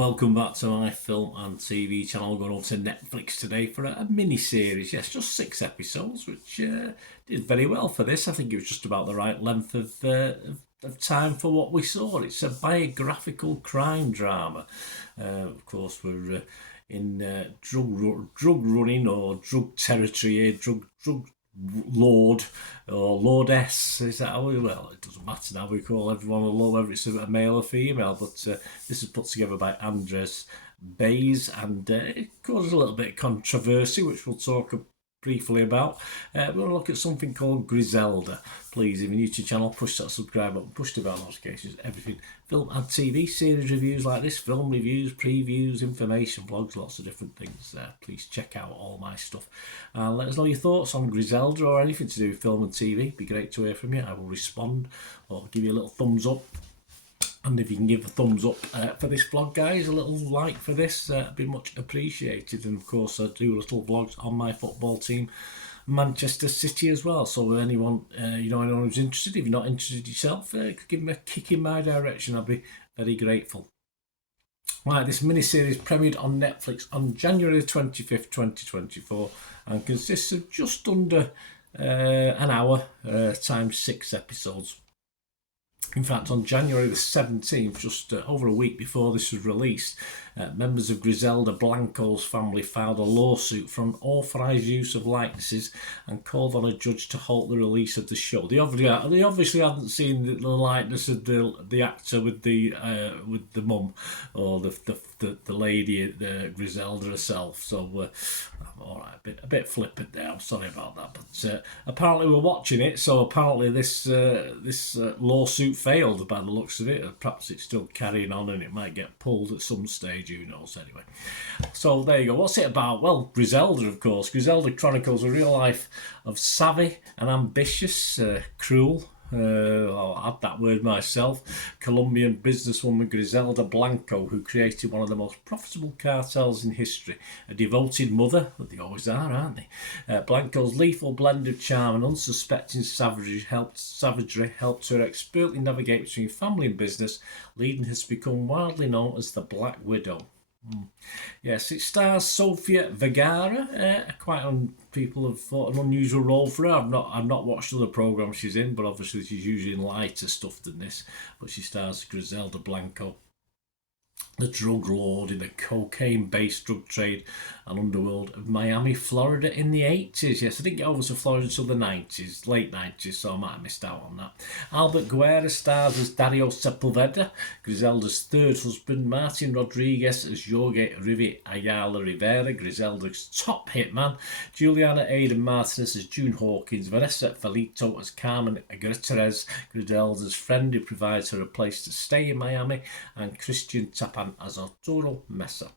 welcome back to my film and TV channel. Going over to Netflix today for a mini-series. Yes, just 6 episodes, which did very well for this. I think it was just about the right length of time for what we saw. It's a biographical crime drama. Of course, we're in drug running or drug territory here, drug lord or lordess. Is that how we, well, it doesn't matter now, we call everyone a lord, whether it's a male or female, but this is put together by Andres Bays, and it causes a little bit of controversy, which we'll talk briefly about. We're going to look at something called Griselda. Please, if you're new to the channel, push that subscribe button, push the bell notifications, everything film and TV series reviews like this, film reviews, previews, information blogs, lots of different things there. Please check out all my stuff and let us know your thoughts on Griselda or anything to do with film and TV. It'd be great to hear from you. I will respond or give you a little thumbs up. And if you can give a thumbs up for this vlog, guys, a little like for this, it'd be much appreciated. And of course, I do little vlogs on my football team, Manchester City, as well. So if anyone, anyone who's interested, if you're not interested yourself, could give me a kick in my direction. I'd be very grateful. Right, this mini-series premiered on Netflix on January the 25th, 2024, and consists of just under an hour times 6 episodes. In fact, on January the 17th, just over a week before this was released, members of Griselda Blanco's family filed a lawsuit for unauthorised use of likenesses and called on a judge to halt the release of the show. They obviously hadn't seen the likeness of the actor with the mum or the lady, the Griselda herself. So, all right, a bit flippant there. I'm sorry about that, but apparently we're watching it. So apparently this lawsuit failed by the looks of it. Perhaps it's still carrying on and it might get pulled at some stage. Who knows? Anyway, so there you go. What's it about? Well, Griselda, of course. Griselda chronicles a real life of savvy and ambitious, cruel. I'll add that word myself. Colombian businesswoman Griselda Blanco, who created one of the most profitable cartels in history. A devoted mother, but they always are, aren't they? Blanco's lethal blend of charm and unsuspecting savagery helped her expertly navigate between family and business, leading her to become widely known as the Black Widow. Yes, it stars Sofia Vergara. People have thought an unusual role for her. I've not watched other programs she's in, but obviously she's usually in lighter stuff than this. But she stars Griselda Blanco, the drug lord in the cocaine-based drug trade and underworld of Miami, Florida in the 80s. Yes, I didn't get over to Florida until the 90s, late 90s, so I might have missed out on that. Albert Guerra stars as Dario Sepulveda, Griselda's third husband. Martin Rodriguez as Jorge Rivi Ayala Rivera, Griselda's top hitman. Juliana Aidan Martinez as June Hawkins. Vanessa Felito as Carmen Gutierrez, Griselda's friend who provides her a place to stay in Miami. And Christian Tapan as Arturo Mesa.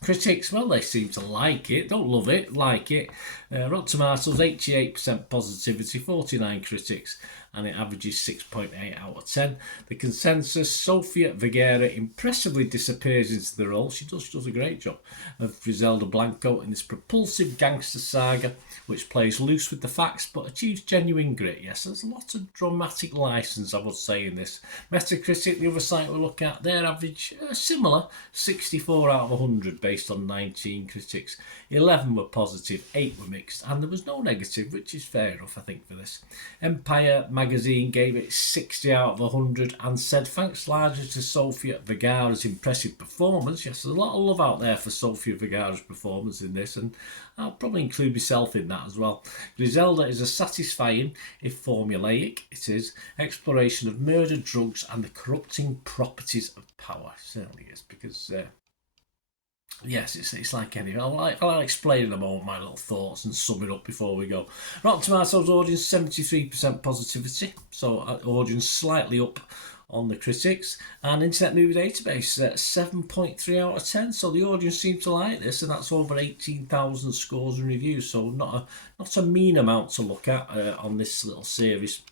Critics, well, they seem to like it. Don't love it, like it. Rotten Tomatoes, 88% positivity, 49 critics, and it averages 6.8 out of 10. The consensus, Sofia Vergara impressively disappears into the role. She does a great job of Griselda Blanco in this propulsive gangster saga, which plays loose with the facts but achieves genuine grit. Yes, there's a lot of dramatic license, I would say, in this. Metacritic, the other site we look at, their average similar, 64 out of 100 based on 19 critics. 11 were positive, 8 were mixed, and there was no negative, which is fair enough, I think, for this. Empire magazine gave it 60 out of 100 and said, thanks largely to Sofia Vergara's impressive performance. Yes, there's a lot of love out there for Sofia Vergara's performance in this, and I'll probably include myself in that as well. Griselda is a satisfying, if formulaic, it is, exploration of murder, drugs, and the corrupting properties of power. It certainly is, because yes, it's like anything. I'll explain in a moment my little thoughts and sum it up before we go. Rotten Tomatoes audience, 73% positivity, so audience slightly up on the critics. And Internet Movie Database, 7.3 out of 10, so the audience seemed to like this, and that's over 18,000 scores and reviews, so not a mean amount to look at on this little series.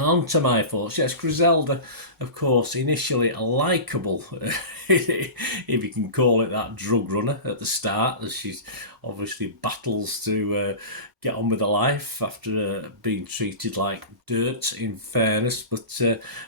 On to my thoughts. Yes, Griselda, of course, initially a likeable, if you can call it that, drug runner at the start, as she's obviously battles to get on with her life after being treated like dirt, in fairness. But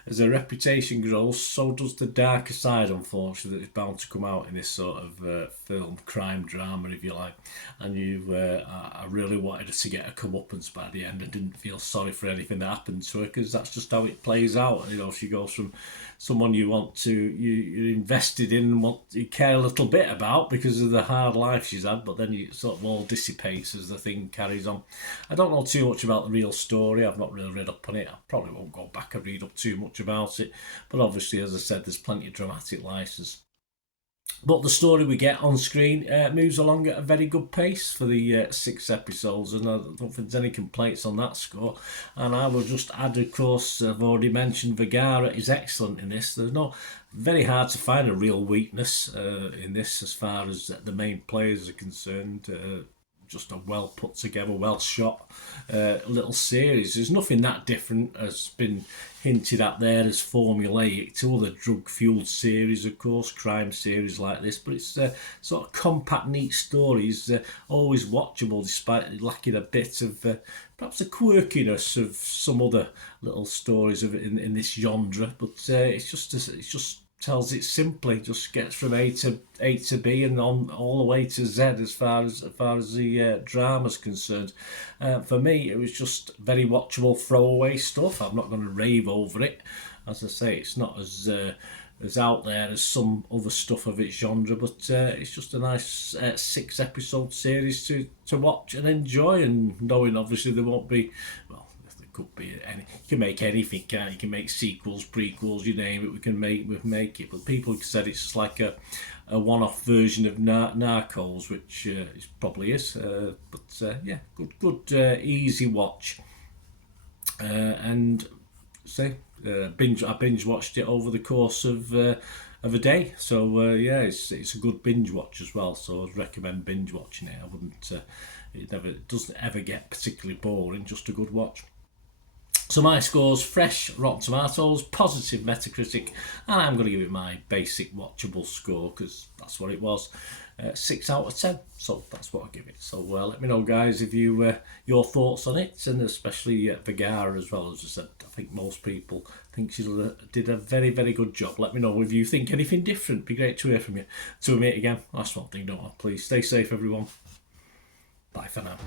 as her reputation grows, so does the darker side, unfortunately, that is bound to come out in this sort of film, crime drama, if you like. And I really wanted her to get a comeuppance by the end. I didn't feel sorry for anything that happened to her, because that's just how it plays out. You know, she goes from someone you're invested in and you care a little bit about because of the hard life she's had, but then it sort of all dissipates as the thing carries on. I don't know too much about the real story. I've not really read up on it. I probably won't go back and read up too much about it, but obviously, as I said, there's plenty of dramatic license. But the story we get on screen moves along at a very good pace for the 6 episodes, and I don't think there's any complaints on that score. And I will just add, of course, I've already mentioned Vergara is excellent in this. There's no very hard to find a real weakness in this as far as the main players are concerned. Just a well put together, well shot little series. There's nothing that different as been hinted at there as formulaic to other drug fueled series, of course, crime series like this. But it's sort of compact, neat stories, always watchable despite lacking a bit of perhaps a quirkiness of some other little stories in this genre. But it's just tells it simply, just gets from A to B and on all the way to Z as far as the drama's concerned. For me, it was just very watchable throwaway stuff. I'm not going to rave over it. As I say, it's not as out there as some other stuff of its genre, but it's just a nice 6 episode series to watch and enjoy, and knowing obviously there won't be, well, could be any. You can make anything, can't you? You can make sequels, prequels, you name it. We make it. But people said it's like a one-off version of Narcos, which it probably is. But yeah, good, easy watch. And say I binge watched it over the course of a day. So yeah, it's a good binge watch as well. So I'd recommend binge watching it. I wouldn't. It doesn't ever get particularly boring. Just a good watch. So my score's fresh Rotten Tomatoes, positive Metacritic, and I'm going to give it my basic watchable score because that's what it was, 6 out of 10. So that's what I give it. So let me know, guys, if you your thoughts on it, and especially Vergara as well. As I said, I think most people think she did a very, very good job. Let me know if you think anything different. It'd be great to hear from you. To meet again, last one thing, don't I? Please stay safe, everyone. Bye for now.